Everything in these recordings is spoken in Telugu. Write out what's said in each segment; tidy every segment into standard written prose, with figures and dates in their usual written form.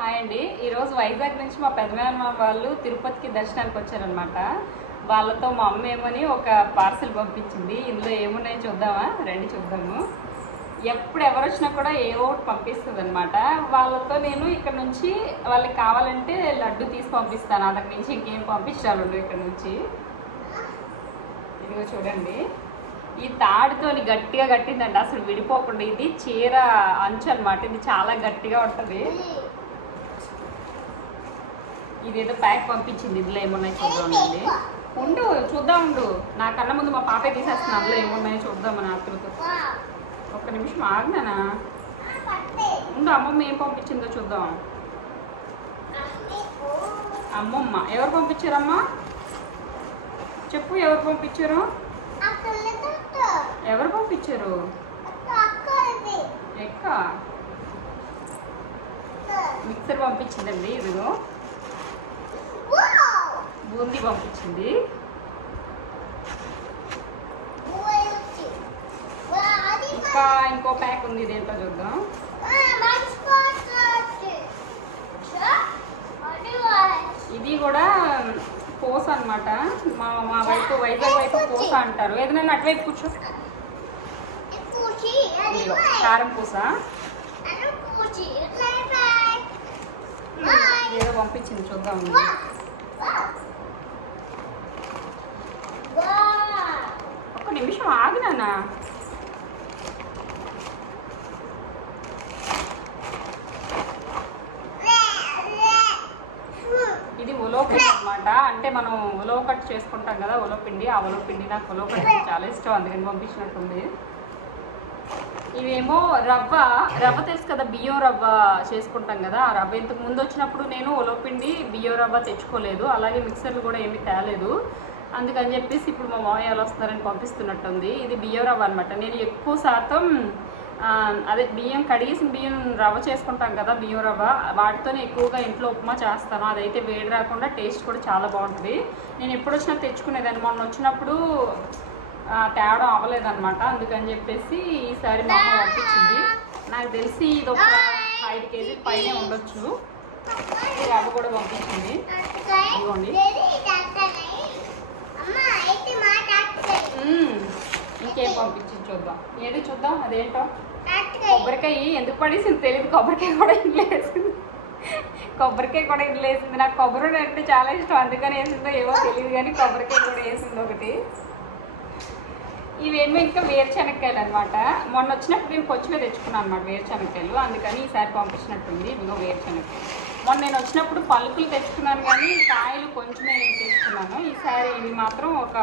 హాయ్ అండి. ఈరోజు వైజాగ్ నుంచి మా పెదనాన్న వాళ్ళు తిరుపతికి దర్శనానికి వచ్చారనమాట. వాళ్ళతో మా అమ్మ ఏమని ఒక పార్సెల్ పంపించింది. ఇందులో ఏమున్నాయో చూద్దామా, రండి చూద్దాము. ఎప్పుడు ఎవరు వచ్చినా కూడా ఏ ఒకటి పంపిస్తుంది అనమాట. వాళ్ళతో నేను ఇక్కడ నుంచి వాళ్ళకి కావాలంటే లడ్డు తీసి పంపిస్తాను. అంతకు నుంచి ఇంకేం పంపించాలి ఇక్కడ నుంచి. ఇదిగో చూడండి, ఈ తాడుతోని గట్టిగా కట్టిందండి, అసలు విడిపోకుండా. ఇది చీర అంచు అనమాట, ఇది చాలా గట్టిగా ఉంటుంది. ఇదేదో ప్యాక్ పంపించింది, ఇందులో ఏమున్నాయో చూద్దామండి. చూద్దాం ఉండు, నాకన్నా ముందు మా పాపే తీసేస్తుంది. అందులో ఏమున్నాయో చూద్దామని ఆతృత. ఒక్క నిమిషం ఆగినానా ఉండు. అమ్మమ్మ ఏం పంపించిందో చూద్దాం. అమ్మమ్మ ఎవరు పంపించారమ్మా? చెప్పు, ఎవరు పంపించారు? ఎవరు పంపించారు? ఎక్క మిక్సర్ పంపించిందండి. ఇదిగో బూందీ పంపించింది. ఇంకా ఇంకో ప్యాక్ ఉంది, ఇదేంటో చూద్దాం. ఇది కూడా పూస అనమాట. మా వైపు వైజాగ్ వైపు పూస అంటారు. ఏదైనా అటువైపు కూర్చో. కారం పూస ఏదో పంపించింది, చూద్దాం. ఒక్క నిమిషం ఆగినానా. ఇది ఉలవపిండి అనమాట. అంటే మనం ఉలవ కట్ చేసుకుంటాం కదా, ఉలవపిండి. ఆ ఉలవపిండి నాకు ఉలవపిండి చాలా ఇష్టం, అందుకని పంపించినట్టుంది. ఇవేమో రవ్వ తెలుసు కదా, బియ్యం రవ్వ చేసుకుంటాం కదా. ఆ రవ్వ ఇంతకు ముందు వచ్చినప్పుడు నేను ఉలవపిండి బియ్యం రవ్వ తెచ్చుకోలేదు, అలాగే మిక్సర్లు కూడా ఏమీ తేలేదు. అందుకని చెప్పేసి ఇప్పుడు మా మామయ్యలు వస్తున్నారని పంపిస్తున్నట్టుంది. ఇది బియ్యం రవ్వ అనమాట. నేను ఎక్కువ శాతం అదే బియ్యం కడిగేసిన బియ్యం రవ్వ చేసుకుంటాం కదా, బియ్యం రవ్వ, వాటితోనే ఎక్కువగా ఇంట్లో ఉప్మా చేస్తాను. అదైతే వేడి రాకుండా టేస్ట్ కూడా చాలా బాగుంటుంది. నేను ఎప్పుడు వచ్చినా తెచ్చుకునేదాన్ని. మొన్న వచ్చినప్పుడు తేవడం అవ్వలేదన్నమాట. అందుకని చెప్పేసి ఈసారి మా అమ్మ పంపించింది. నాకు తెలిసి ఇది ఒక 5 కేజీ పైనే ఉండొచ్చు. ఈ రవ్వ కూడా పంపించింది. ఇదిగోండి. ఇంకేం పంపించింది చూద్దాం. ఏది చూద్దాం, అదేంటో. కొబ్బరికాయ ఎందుకు పడేసింది తెలియదు. కొబ్బరికాయ కూడా ఇంట్లో వేసింది. కొబ్బరికాయ కూడా ఇంట్లో వేసింది. నాకు కొబ్బరి అంటే చాలా ఇష్టం, అందుకని వేసిందో ఏమో తెలియదు, కానీ కొబ్బరికాయ కూడా వేసింది ఒకటి. ఇవేమో ఇంకా వేరుశనక్కాయలు అనమాట. మొన్న వచ్చినప్పుడు నేను కొంచెమే తెచ్చుకున్నాను అనమాట వేరుశనక్కాయలు, అందుకని ఈసారి పంపించినట్టుంది. ఇదిగో వేరుశనక్కాయలు. మొన్న నేను వచ్చినప్పుడు పలుకులు తెచ్చుకున్నాను, కానీ కాయలు కొంచెమే తెచ్చుకున్నాను. ఈసారి ఇవి మాత్రం ఒక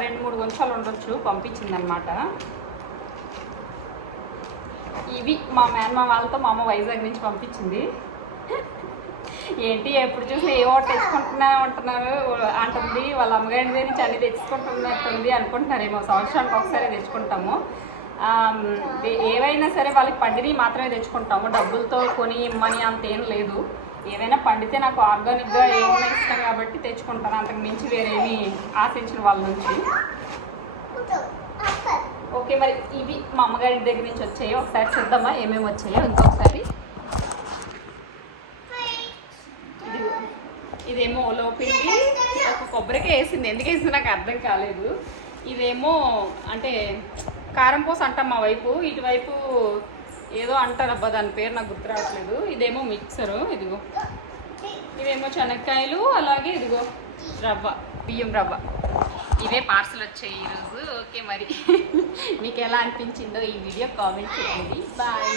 2-3 గుంచాలు ఉండొచ్చు, పంపించింది అనమాట. ఇవి మా మేనమామ వాళ్ళతో మా అమ్మ వైజాగ్ నుంచి పంపించింది. ఏంటి ఎప్పుడు చూసినా ఏవో తెచ్చుకుంటున్నారు అంటుంది. వాళ్ళ అమ్మగారి దగ్గర నుంచి అన్ని తెచ్చుకుంటున్నట్టుంది అనుకుంటున్నారేమో. సంవత్సరానికి ఒకసారి తెచ్చుకుంటాము. ఏవైనా సరే వాళ్ళకి పండినవి మాత్రమే తెచ్చుకుంటాము. డబ్బులతో కొని ఇమ్మని అంతేం లేదు. ఏదైనా పండితే నాకు ఆర్గానిక్గా ఏమైనా ఇష్టం కాబట్టి తెచ్చుకుంటాను, అంతకు మించి వేరేమి ఆశించిన వాళ్ళ నుంచి. ఓకే, మరి ఇవి మా అమ్మగారి దగ్గర నుంచి వచ్చాయో ఒకసారి చూద్దామా ఏమేమి వచ్చాయో ఇంకొకసారి. ఇదేమో ఉలవపిండి, ఒక కొబ్బరికాయ వేసింది. ఎందుకు వేసింది నాకు అర్థం కాలేదు. ఇదేమో అంటే కారం పూస అంటాం మా వైపు, ఇటువైపు ఏదో అంటారు అబ్బా, దాని పేరు నాకు గుర్తు రావట్లేదు. ఇదేమో మిక్సరు. ఇదిగో ఇవేమో శనక్కాయలు, అలాగే ఇదిగో రవ్వ, బియ్యం రవ్వ. ఇవే పార్సల్ వచ్చాయి ఈరోజు. ఓకే, మరి మీకు ఎలా అనిపించిందో ఈ వీడియో కామెంట్ చేయండి. బాయ్.